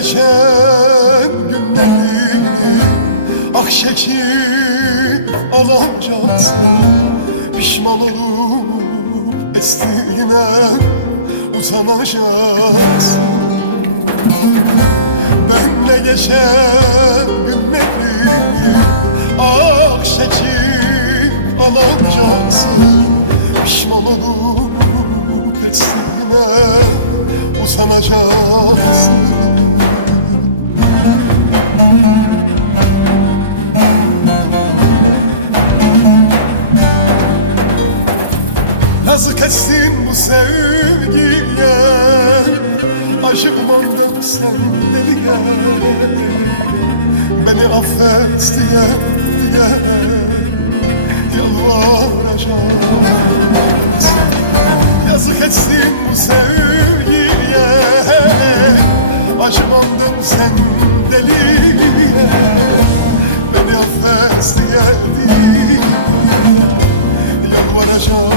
geçen günleri ah çekip alacaksın. Pişman olup estiğine utanacaksın. Benle geçen günleri ah çekip alacaksın. Pişman olup estiğine utanacaksın. Yazık etsin bu sevgiye, acımadım sen deliye. Beni affet diye yalvaracaksın. Yazık etsin bu sevgiye, acımadım sen deliye. Beni affet diye yalvaracaksın.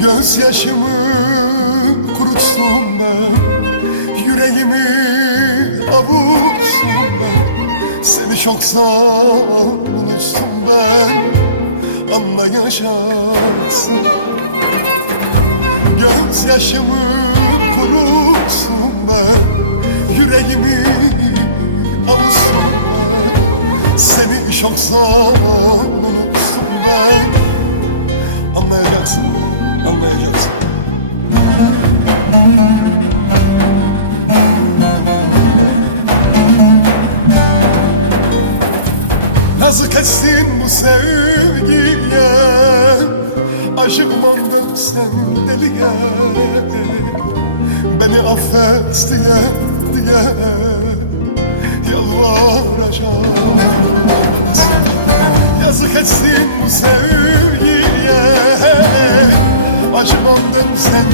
Gözyaşımı kurutsun ben, yüreğimi avutsun ben. Seni çok zaman unuttum ben, anlayacaksın. Gözyaşımı kurutsun ben, yüreğimi avutsun ben. Seni çok zaman unuttum ben, anlayacaksın. Anlayacaksın. Yazık etsin bu sevgiye, acımadım sen deliye. Beni affet diye yalvaracaksın. Yazık etsin bu sevgiye, acımadım sen